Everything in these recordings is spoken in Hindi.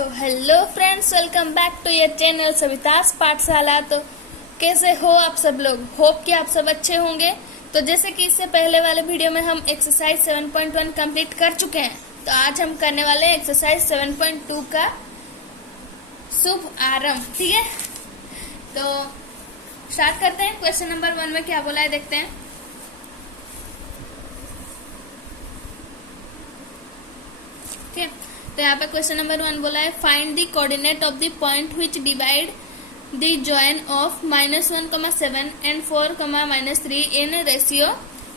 तो hello friends, welcome back to your channel Savita's Pathshala. तो कैसे हो आप सब लोग? होप कि आप सब अच्छे होंगे। तो जैसे कि इससे पहले वाले वीडियो में हम एक्सरसाइज 7.1 कंप्लीट कर चुके हैं, तो आज हम करने वाले हैं एक्सरसाइज 7.2 का शुभ आरंभ। ठीक है, तो स्टार्ट करते हैं। क्वेश्चन नंबर 1 में क्या बोला है देखते हैं। ठीक है, तो यहाँ पे क्वेश्चन नंबर 1 बोला है find the coordinate of the point which divide the join of -1,7 and 4,-3 in ratio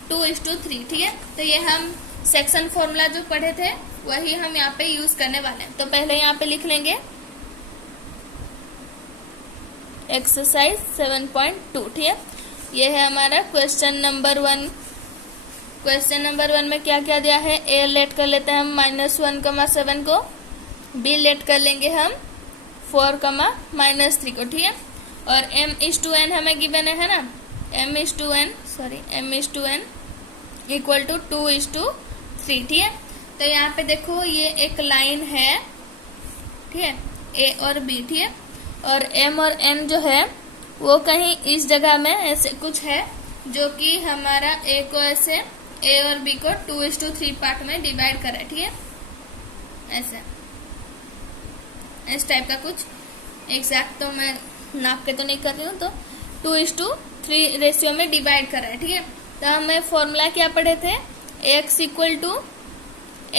2:3। ठीक है, तो ये हम सेक्शन फॉर्मूला जो पढ़े थे वही हम यहाँ पे यूज करने वाले हैं। तो पहले यहाँ पे लिख लेंगे एक्सरसाइज 7.2। ठीक है, ये है हमारा क्वेश्चन नंबर 1। क्वेश्चन नंबर 1 में क्या क्या दिया है? ए लेट कर लेते हैं हम -1,7 को, बी लेट कर लेंगे हम 4,-3 को। ठीक है, और m/n हमें गिवन है ना, m/n इक्वल टू 2:3। ठीक है, तो यहाँ पे देखो ये एक लाइन है, ठीक है, ए और बी। ठीक है, और m और n जो है वो कहीं इस जगह में ऐसे कुछ है जो कि हमारा ए को ऐसे ए और बी को 2:3 पार्ट में डिवाइड कर रहा है। ठीक है, ऐसे इस टाइप का कुछ, एग्जैक्ट तो मैं नाप के तो नहीं कर रही हूँ, तो 2:3 रेशियो में डिवाइड कर रहा है। ठीक है, तो हमें फॉर्मूला क्या पढ़े थे? x equal to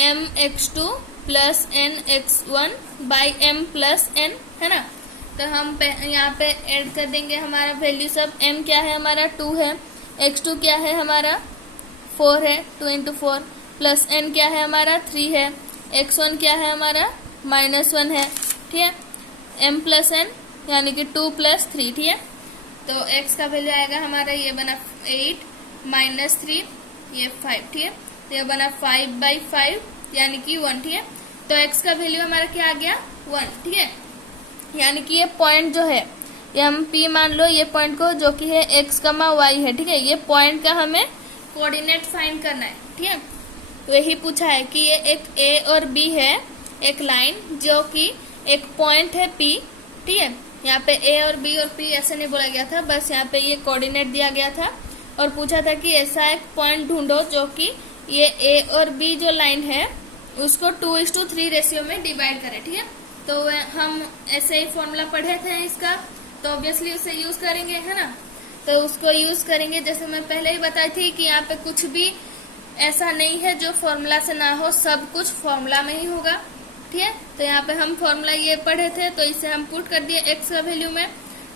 mx2 plus nx1 by m plus n, है ना। तो हम यहाँ पे ऐड कर देंगे हमारा वैल्यू सब। m क्या है हमारा 2 है, x2 क्या है हमारा 4 है, 2 × 4, प्लस n क्या है हमारा 3 है, x1 क्या है हमारा -1 है। ठीक है, m प्लस n यानी कि 2 + 3। ठीक है, तो x का वैल्यू आएगा हमारा, ये बना 8 -3 ये 5। ठीक है, तो ये बना 5/5 यानी कि 1। ठीक है, तो x का वैल्यू हमारा क्या आ गया 1। ठीक है, यानी कि ये पॉइंट जो है ये हम P मान लो, ये पॉइंट को जो कि है x, y है। ठीक है, ये पॉइंट का हमें कोऑर्डिनेट फाइंड करना है। ठीक है, तो यही पूछा है कि ये एक A और B है, एक लाइन जो कि एक पॉइंट है P। ठीक है, यहाँ पे A और B और P ऐसे नहीं बोला गया था, बस यहाँ पे ये कोऑर्डिनेट दिया गया था और पूछा था कि ऐसा एक पॉइंट ढूंढो जो कि ये A और B जो लाइन है उसको 2:3 रेशियो में डिवाइड करे। ठीक है, तो हम ऐसे ही फॉर्मूला पढ़े थे इसका, तो ऑब्वियसली उसे यूज करेंगे, है ना। तो उसको यूज करेंगे, जैसे मैं पहले ही बताई थी कि यहाँ पे कुछ भी ऐसा नहीं है जो फॉर्मूला से ना हो, सब कुछ फॉर्मूला में ही होगा। ठीक है, तो यहाँ पे हम फॉर्मूला ये पढ़े थे, तो इसे हम पुट कर दिए x का वैल्यू में।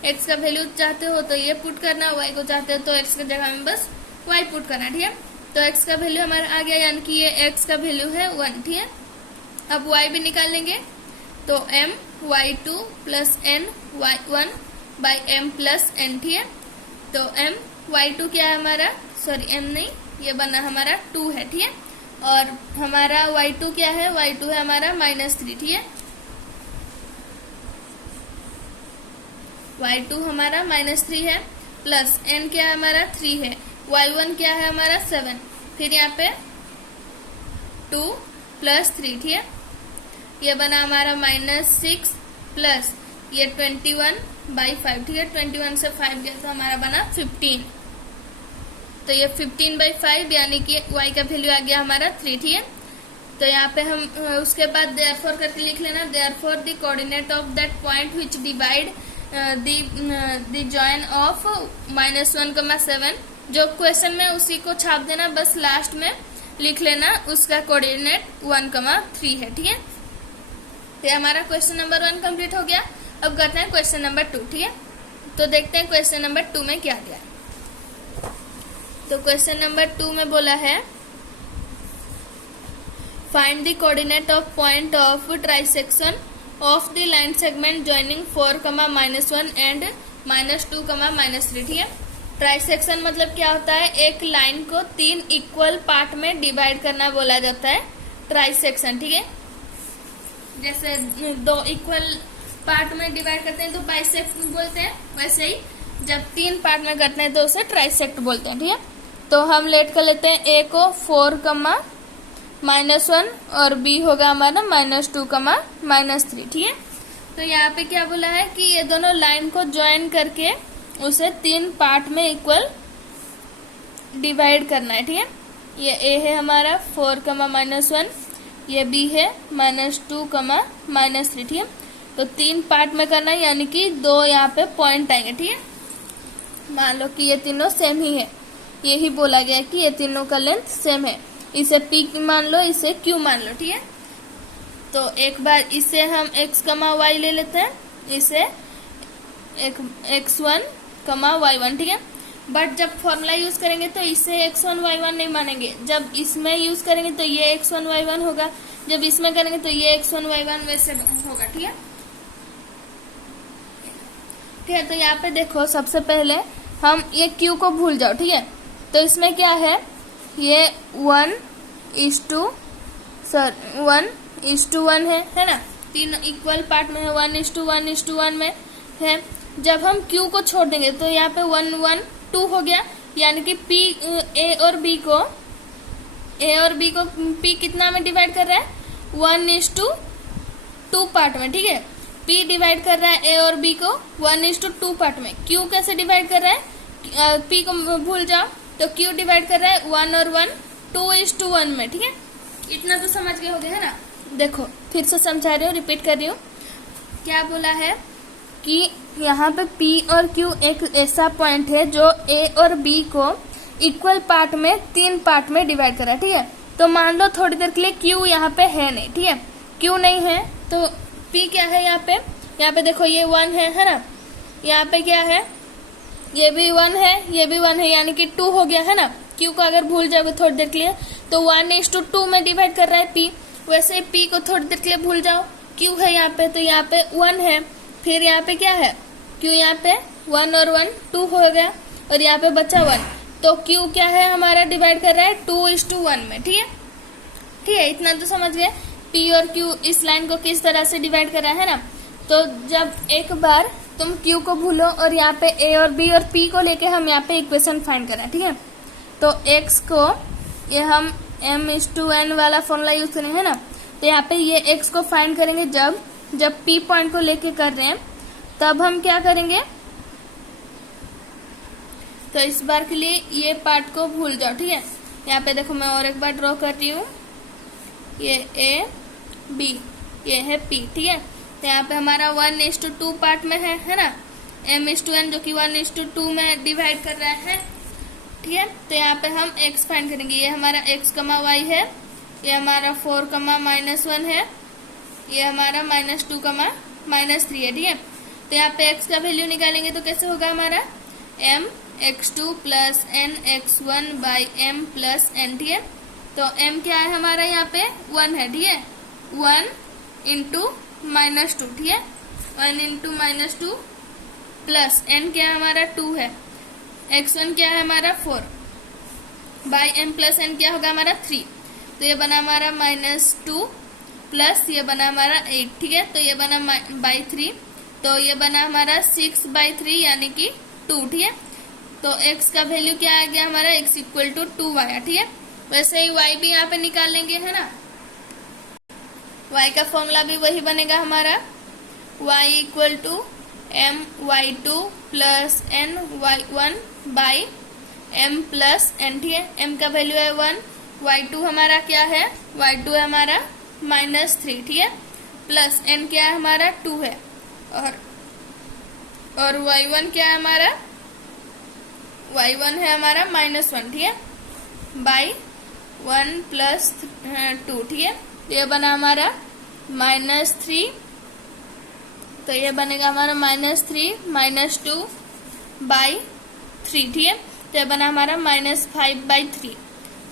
x का वैल्यू चाहते हो तो ये पुट करना, y को चाहते हो तो x की जगह में बस y पुट करना। ठीक है, तो x का वैल्यू हमारा आ गया, यानी कि ये x का वैल्यू है 1। ठीक है, अब y भी निकाल लेंगे, तो my2 plus ny1 by m plus n। ठीक है, तो my2 क्या है हमारा, सॉरी m नहीं, ये बना हमारा 2 है। ठीक है, और हमारा y2 क्या है, y2 है हमारा -3। ठीक है, y2 हमारा -3 है, प्लस n क्या है हमारा 3 है, y1 क्या है हमारा 7, फिर यहाँ पे 2 + 3। ठीक है, ये बना हमारा -6 प्लस ये 21/5। ठीक है, 21 से 5 गया तो हमारा बना 15, तो ये 15/5 यानी कि y का वैल्यू आ गया हमारा 3। ठीक है, तो यहाँ पे हम उसके बाद देयरफॉर करके लिख लेना, therefore the coordinate of that point which divide the join of -1,7। जो क्वेश्चन में उसी को छाप देना, बस लास्ट में लिख लेना उसका कोऑर्डिनेट 1,3 है। ठीक है, तो हमारा क्वेश्चन नंबर 1 कंप्लीट हो गया। अब करते हैं क्वेश्चन नंबर 2। ठीक है, तो देखते हैं क्वेश्चन नंबर 2 में क्या दिया है। तो क्वेश्चन नंबर 2 में बोला है find the coordinate of point of trisection of the line segment joining 4,-1 and -2,-3। ठीक है, ट्राइसेक्शन मतलब क्या होता है? एक लाइन को 3 इक्वल पार्ट में डिवाइड करना बोला जाता है ट्राइसेक्शन। ठीक है, जैसे 2 इक्वल पार्ट में डिवाइड करते हैं तो बाइसेक्ट बोलते हैं, वैसे ही जब 3 पार्ट में करते हैं तो उसे ट्राइसेक्ट बोलते हैं। ठीक है, तो हम लेट कर लेते हैं a को 4,-1 और b होगा हमारा -2,3। -3, ठीक है। तो यहाँ पे क्या बोला है कि ये दोनों लाइन को ज्वाइन करके उसे 3 पार्ट में इक्वल डिवाइड करना है, ठीक है। ये ए है हमारा 4, -1, ये बी है -2, -3, ठीक है। तो 3 पार्ट में करना है, यानी कि 2 यहाँ पे पॉइंट आएंगे, ठीक है। मान लो कि ये तीनों सेम ही है, यही बोला गया है कि ये तीनों का लेंथ सेम है। इसे P मान लो, इसे Q मान लो, ठीक है। तो एक बार इसे हम x, y ले लेते हैं, इसे x1, y1, ठीक है। बट जब फॉर्मूला यूज करेंगे तो इसे x1, y1 नहीं मानेंगे। जब इसमें यूज करेंगे तो ये x1, y1 होगा, जब इसमें करेंगे तो ये x1, y1 वैसे होगा, ठीक है। ठीक है, तो यहाँ पे देखो सबसे पहले हम ये Q को भूल जाओ, ठीक है। तो इसमें क्या है, ये 1:1 है ना। 3 इक्वल पार्ट में है, 1:1 में है। जब हम Q को छोड़ देंगे तो यहाँ पे 1, 1, 2 हो गया, यानी कि A और B को P कितना में डिवाइड कर रहा है, 1:2 पार्ट में, ठीक है। P डिवाइड कर रहा है A और B को 1:2 पार्ट में। Q कैसे डिवाइड कर रहा है, P को भूल जाओ, तो Q डिवाइड कर रहा है 1 और 1 2:1 में, ठीक है। इतना तो समझ गए होगे, है ना। देखो फिर से समझा रही हूँ, रिपीट कर रही हूँ। क्या बोला है कि यहाँ पे P और Q एक ऐसा पॉइंट है जो A और B को इक्वल पार्ट में 3 पार्ट में डिवाइड कर रहा है, ठीक है। तो मान लो थोड़ी देर के लिए Q यहाँ पे है नहीं, ठीक है। Q नहीं है तो P क्या है यहाँ पे देखो ये 1 है ना। यहाँ पे क्या है, ये भी 1 है, ये भी 1 है, यानी कि 2 हो गया, है ना। Q को अगर भूल जाओगे थोड़ी देर के लिए तो 1:2 में डिवाइड कर रहा है P। वैसे ही P को थोड़ी देर के लिए भूल जाओ, Q है यहाँ पे, तो यहाँ पे 1 है, फिर यहाँ पे क्या है, Q यहाँ पे 1 और 1 2 हो गया, और यहाँ पे बचा 1। तो Q क्या है हमारा, डिवाइड कर रहा है 2:1 में, ठीक है। ठीक है, इतना तो समझ गए P और Q इस लाइन को किस तरह से डिवाइड कर रहा है ना। तो जब एक बार तुम Q को भूलो और यहाँ पे A और B और P को लेके हम यहाँ पे इक्वेशन फाइंड कर रहे हैं, ठीक है। तो x को ये हम m:n वाला फॉर्मूला यूज करेंगे, है ना। तो यहाँ पे ये x को फाइंड करेंगे जब P पॉइंट को लेके कर रहे हैं, तब हम क्या करेंगे, तो इस बार के लिए ये पार्ट को भूल जाओ, ठीक है। यहाँ पे देखो मैं और एक बार ड्रॉ करती हूँ, ये A B, ये है P, ठीक है। तो यहाँ पे हमारा 1:2 पार्ट में है ना। m:n जो कि 1:2 में डिवाइड कर रहा है, ठीक है। तो यहाँ पे हम x फाइंड करेंगे। ये हमारा x, y है, ये हमारा 4, -1 है, ये हमारा -2, -3 है, ठीक है। तो यहाँ पे x का वैल्यू निकालेंगे तो कैसे होगा हमारा, mx2 + nx1/m + n, ठीक है। तो m क्या है हमारा यहाँ पे 1 है, ठीक है। 1 × -2, ठीक है। 1 × -2 प्लस n क्या है हमारा 2 है, x1 क्या है हमारा 4 बाई m + n क्या होगा हमारा 3। तो ये बना हमारा -2 प्लस ये बना हमारा 8, ठीक है। तो ये बना /3, तो ये बना हमारा 6/3 यानी कि 2, ठीक है। तो x का वैल्यू क्या आ गया हमारा, x = 2 आया, ठीक है। वैसे ही y भी यहाँ पे निकाल लेंगे, है ना। y का फॉर्मूला भी वही बनेगा हमारा, y = my2 + ny1/m + n, ठीक है। m का वैल्यू है 1, y2 हमारा क्या है, y2 है हमारा -3, ठीक है, प्लस n क्या है हमारा 2 है, और y1 क्या है हमारा, y1 है हमारा -1, ठीक है, बाई 1 + 2, ठीक है। ये बना हमारा -3, तो ये बनेगा हमारा -3 - 2/3, ठीक है। तो ये बना हमारा -5/3,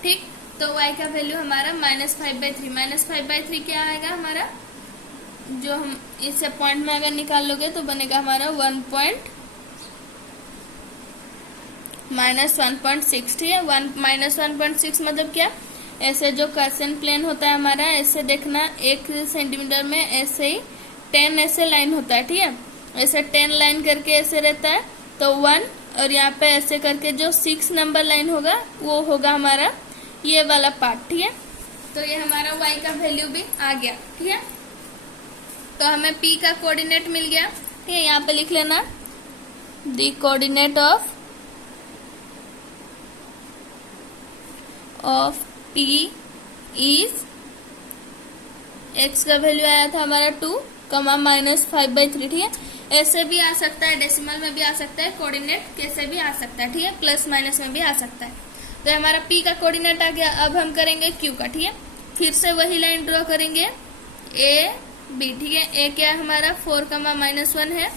ठीक। तो y का वैल्यू हमारा -5/3, -5/3 क्या आएगा हमारा, जो हम इसे पॉइंट में अगर निकाल लोगे तो बनेगा हमारा -1.6, ठीक है। -1.6 मतलब क्या, ऐसे जो कर्सन प्लेन होता है हमारा, ऐसे देखना 1 सेंटीमीटर में ऐसे ही 10 ऐसे लाइन होता है, ठीक है। ऐसे 10 लाइन करके ऐसे रहता है, तो 1 और यहाँ पे ऐसे करके जो 6 नंबर लाइन होगा वो होगा हमारा ये वाला पार्ट, ठीक है। तो ये हमारा y का वैल्यू भी आ गया, ठीक है। तो हमें P का कोऑर्डिनेट मिल गया। ठीक है, यहाँ पे लिख लेना the coordinate of P is, x का वैल्यू आया था हमारा 2, -5/3। ठीक है, ऐसे भी आ सकता है, डेसिमल में भी आ सकता है, कोऑर्डिनेट कैसे भी आ सकता है। ठीक है, प्लस माइनस में भी आ सकता है। तो हमारा P का कोऑर्डिनेट आ गया। अब हम करेंगे Q का। ठीक है, फिर से वही लाइन ड्रॉ करेंगे A B। ठीक है, A क्या है हमारा 4, -1 है,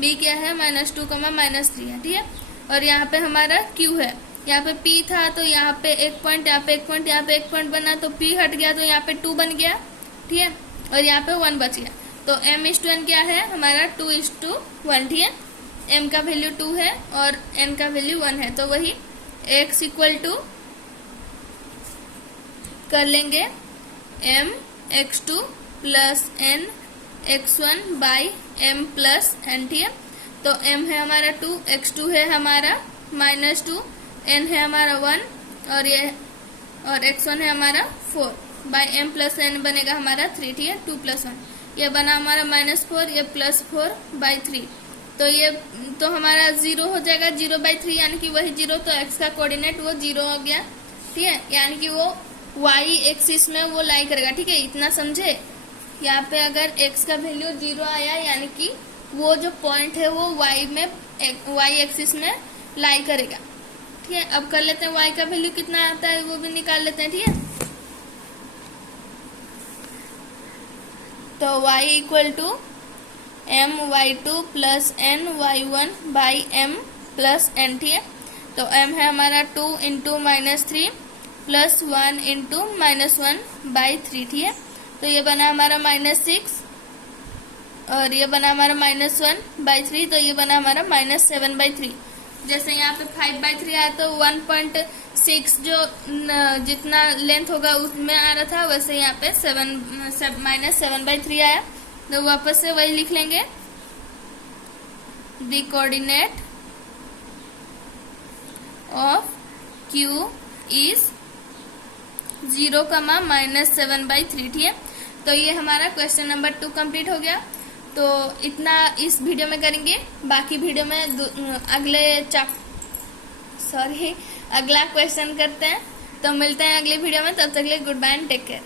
B क्या है -2, -3 है। ठीक है, और यहाँ पे हमारा Q है, यहाँ पे P था तो यहाँ पे एक पॉइंट, यहाँ पे एक पॉइंट, यहाँ पे एक पॉइंट बना, तो P हट गया तो यहाँ पे 2 बन गया। ठीक है, और यहाँ पे 1 बच गया। तो m/n क्या है हमारा 2:1। ठीक है, m का वैल्यू 2 है और n का वैल्यू 1 है, तो वही x इक्वल टू कर लेंगे m(x2) plus n x1 by m plus n। ठीक है, तो m है हमारा 2, x2 है हमारा -2, n है हमारा 1 और x1 है हमारा 4 बाई m प्लस n बनेगा हमारा 3। ठीक है, 2 + 1, ये बना हमारा -4, ये +4/3। तो ये तो हमारा 0 हो जाएगा, 0/3 यानी कि वही 0। तो x का कोऑर्डिनेट वो 0 हो गया। ठीक है, यानी कि वो y एक्सिस में वो लाई करेगा। ठीक है, इतना समझे। यहाँ पे अगर x का वैल्यू 0 आया यानी कि वो जो पॉइंट है वो y एक्सिस में लाई करेगा। ठीक है, अब कर लेते हैं y का वैल्यू कितना आता है वो भी निकाल लेते हैं। ठीक है, तो y equal to my2 plus ny1 by m plus n। ठीक है, तो m है हमारा 2 × -3 प्लस 1 × -1/3। ठीक है, तो ये बना हमारा -6 और ये बना हमारा -1/3, तो ये बना हमारा -7/3। जैसे यहाँ पे 5/3 आया तो 1.6 जो जितना लेंथ होगा उसमें आ रहा था, वैसे यहाँ पे -7/3 आया। तो वापस से वही लिख लेंगे the coordinate of Q is 0, -7/3। ठीक है, तो ये हमारा क्वेश्चन नंबर 2 कंप्लीट हो गया। तो इतना इस वीडियो में करेंगे, बाकी वीडियो में अगला क्वेश्चन करते हैं। तो मिलते हैं अगले वीडियो में, तब तक के लिए goodbye and take care.